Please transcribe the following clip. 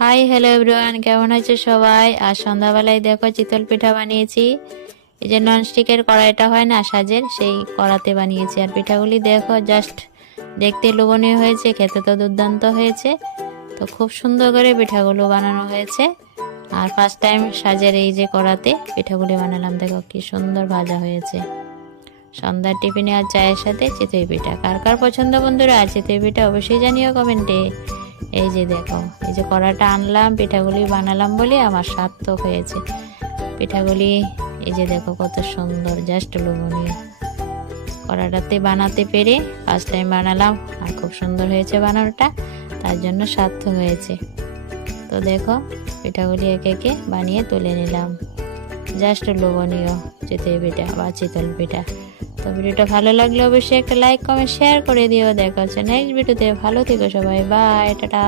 Hi hello everyone, কেমন আছে সবাই? আজ সন্ধ্যাবেলায় দেখো চিতল পিঠা বানিয়েছি। এই যে ননস্টিকের কড়াইটা হয় না সাজের, সেই কড়াতে বানিয়েছি। আর পিঠাগুলি দেখো, জাস্ট দেখতে লোভনীয় হয়েছে, খেতে তো দুর্দান্ত হয়েছে। তো খুব সুন্দর করে পিঠাগুলো বানানো হয়েছে। আর ফার্স্ট টাইম সাজের এই যে কড়াতে পিঠাগুলি বানালাম, দেখো কি সুন্দর ভাজা হয়েছে। সন্ধ্যার টিফিনে আর চায়ের সাথে চিতই পিঠা কার কার পছন্দ বন্ধুরা? আর চিতই পিঠা অবশ্যই জানিও কমেন্টে। এই যে দেখো, এই যে কড়াটা আনলাম, পিঠাগুলি বানালাম বলে আমার সার্থক হয়েছে। পিঠাগুলি এই যে দেখো কত সুন্দর, জাস্ট লোভনীয়। কড়াটাতে বানাতে পেরে ফার্স্ট টাইম বানালাম, আর খুব সুন্দর হয়েছে বানানোটা, তার জন্য সার্থক হয়েছে। তো দেখো পিঠাগুলি একে একে বানিয়ে তুলে নিলাম, জাস্ট লোভনীয় চিতই পিঠা বা চিতল পিঠা। তো ভিডিওটা ভালো লাগলে অবশ্যই একটা লাইক কমেন্ট শেয়ার করে দিও। দেখা হচ্ছে নেক্সট ভিডিওতে। ভালো থেকো সবাই, বাই, টাটা।